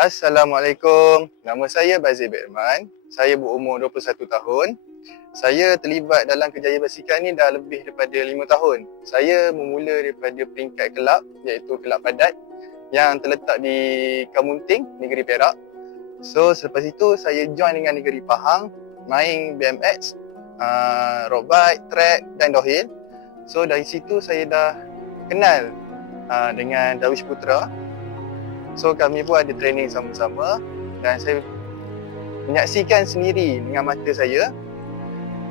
Assalamualaikum. Nama saya Bazir Berman. Saya berumur 21 tahun. Saya terlibat dalam kejayaan basikal ni dah lebih daripada 5 tahun. Saya memula daripada peringkat kelab iaitu kelab padat yang terletak di Kamunting, Negeri Perak. So selepas itu saya join dengan Negeri Pahang main BMX, uh, road bike, track dan downhill. So dari situ saya dah kenal uh, dengan Darwish Putra So kami pun ada training sama-sama dan saya menyaksikan sendiri dengan mata saya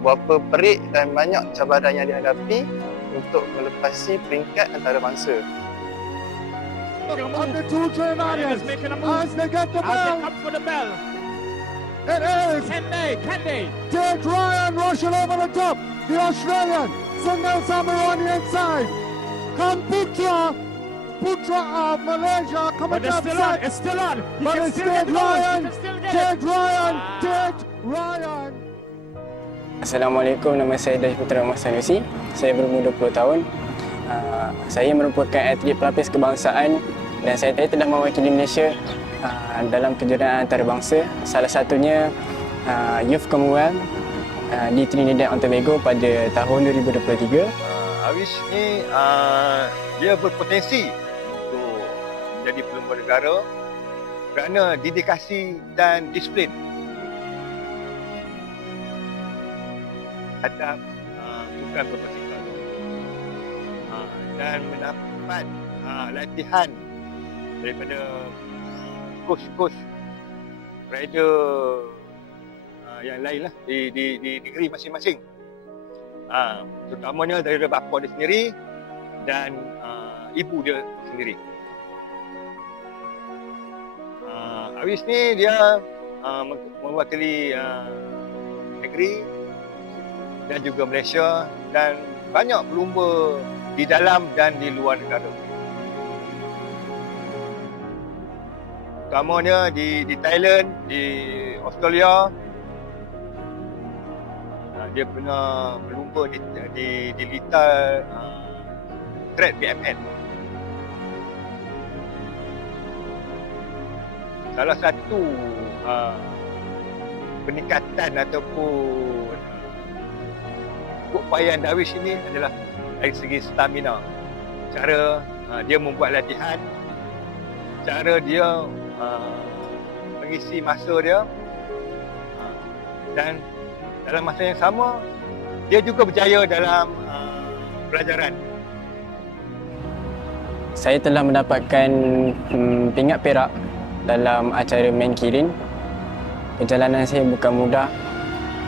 berapa perik dan banyak cabaran yang dihadapi untuk melepasi peringkat antarabangsa. On the two Germanians, as they get the bell, for the bell. it is Can they? Can they? Jake Ryan rushing over the top, the Australian, on the inside, Khan Putra, of Malaysia coming But it's up still on. It's still on. You but can it's still get. You Ryan, can still get Jake it. Ryan, Ah. Jake Ryan. Assalamualaikum, nama saya Daish Putra Muhammad Sanusi. Saya berumur 20 tahun. Uh, saya merupakan atlet pelapis kebangsaan dan saya telah mewakili Malaysia uh, dalam kejuaraan antarabangsa. Salah satunya uh, Youth Commonwealth uh, di Trinidad and Tobago pada tahun 2023. uh, Awish ni uh, dia berpotensi menjadi pelumba negara kerana dedikasi dan disiplin. Terhadap uh, sukan berbasikal uh, dan mendapat uh, latihan daripada coach-coach rider uh, yang lain lah di, di, di negeri masing-masing. Uh, terutamanya dari bapa dia sendiri dan uh, ibu dia sendiri. Awis ni dia uh, me- mewakili uh, negeri dan juga Malaysia dan banyak pelumba di dalam dan di luar negara. Utamanya di di Thailand, di Australia, Uh, dia pernah berlumba di di, di Lita uh, track BMN. Salah satu uh, peningkatan ataupun keupayaan Darwish ini adalah dari segi stamina. Cara uh, dia membuat latihan, cara dia uh, mengisi masa dia uh, dan dalam masa yang sama dia juga berjaya dalam uh, pelajaran. Saya telah mendapatkan hmm, pingat perak dalam acara main kirin. Perjalanan saya bukan mudah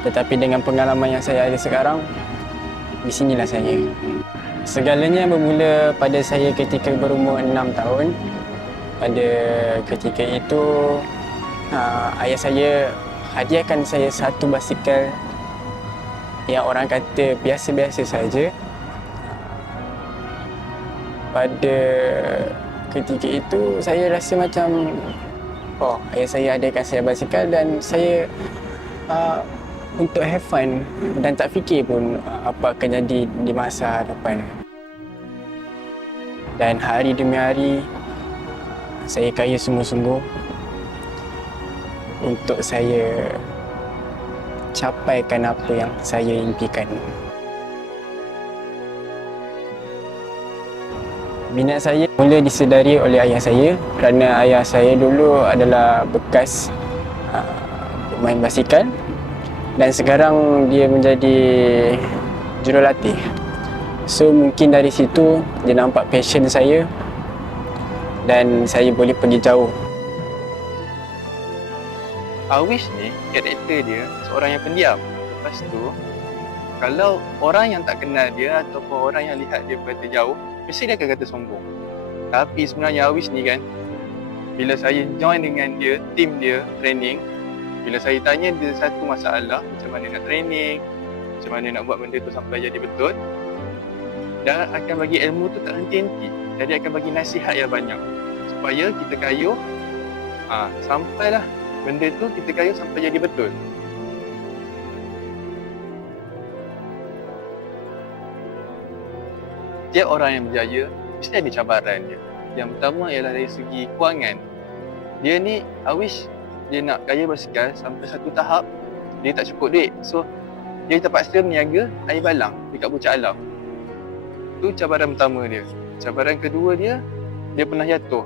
tetapi dengan pengalaman yang saya ada sekarang di sinilah saya. Segalanya bermula pada saya ketika berumur 6 tahun. Pada ketika itu uh, ayah saya hadiahkan saya satu basikal yang orang kata biasa-biasa saja. Pada ketika itu saya rasa macam oh ayah saya adakan saya basikal dan saya uh, untuk have fun dan tak fikir pun uh, apa akan jadi di masa hadapan. Dan hari demi hari saya kaya sungguh-sungguh untuk saya capaikan apa yang saya impikan. Minat saya mula disedari oleh ayah saya kerana ayah saya dulu adalah bekas uh, pemain basikal dan sekarang dia menjadi jurulatih. So mungkin dari situ dia nampak passion saya dan saya boleh pergi jauh Awish ni karakter dia seorang yang pendiam. Lepas tu kalau orang yang tak kenal dia ataupun orang yang lihat dia daripada jauh mesti dia akan kata sombong. Tapi sebenarnya Awish ni kan bila saya join dengan dia, team dia training, bila saya tanya dia satu masalah macam mana nak training, macam mana nak buat benda tu sampai jadi betul, dan akan bagi ilmu tu tak henti-henti. Jadi akan bagi nasihat yang banyak supaya kita kayuh ha, sampailah benda tu kita kayuh sampai jadi betul. Tiap orang yang berjaya mesti ada cabaran dia. Yang pertama ialah dari segi kewangan. dia ni I wish dia nak gaya basikal sampai satu tahap dia tak cukup duit. So dia terpaksa meniaga air balang dekat puncak alam. Tu cabaran pertama dia. Cabaran kedua dia, dia pernah jatuh.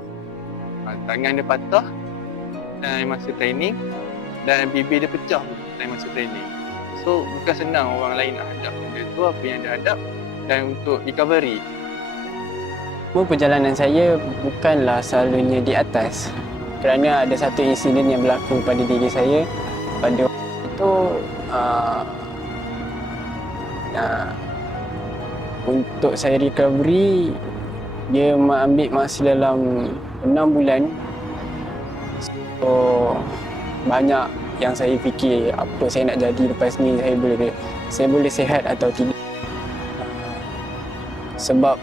Ha, tangan dia patah dalam masa training dan bibir dia pecah dalam masa training. So bukan senang orang lain nak hadap benda tu apa yang dia hadap dan untuk recovery. Semua perjalanan saya bukanlah selalunya di atas. Kerana ada satu insiden yang berlaku pada diri saya pada waktu itu uh, uh, untuk saya recovery dia ambil masa dalam 6 bulan. So banyak yang saya fikir apa saya nak jadi lepas ni saya boleh saya boleh sihat atau tidak sebab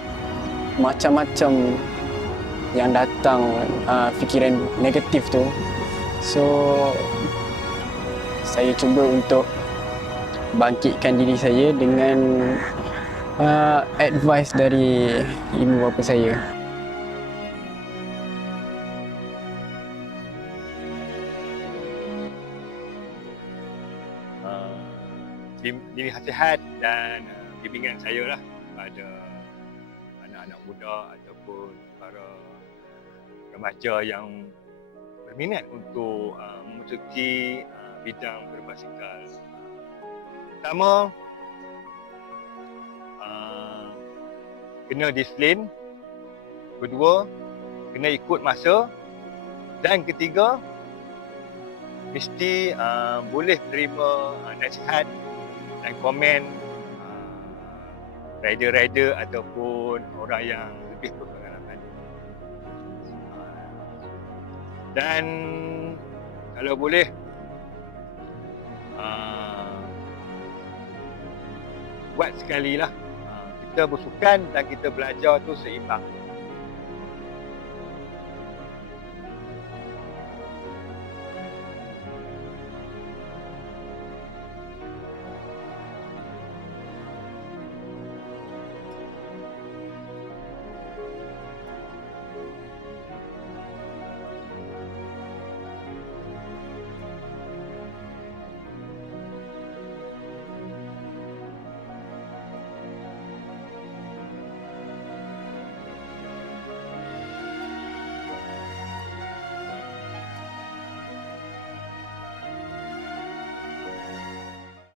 macam-macam yang datang uh, fikiran negatif tu. So saya cuba untuk bangkitkan diri saya dengan uh, advice dari ibu bapa saya. Uh, dim- diri hasihat dan uh, bimbingan saya lah anak-anak muda ataupun para remaja yang berminat untuk uh, memasuki uh, bidang berbasikal. Pertama, uh, kena disiplin. Kedua, kena ikut masa. Dan ketiga, mesti uh, boleh terima uh, nasihat dan komen rider-rider ataupun orang yang lebih berpengalaman. Dan kalau boleh uh, buat sekali lah uh, kita bersukan dan kita belajar tu seimbang.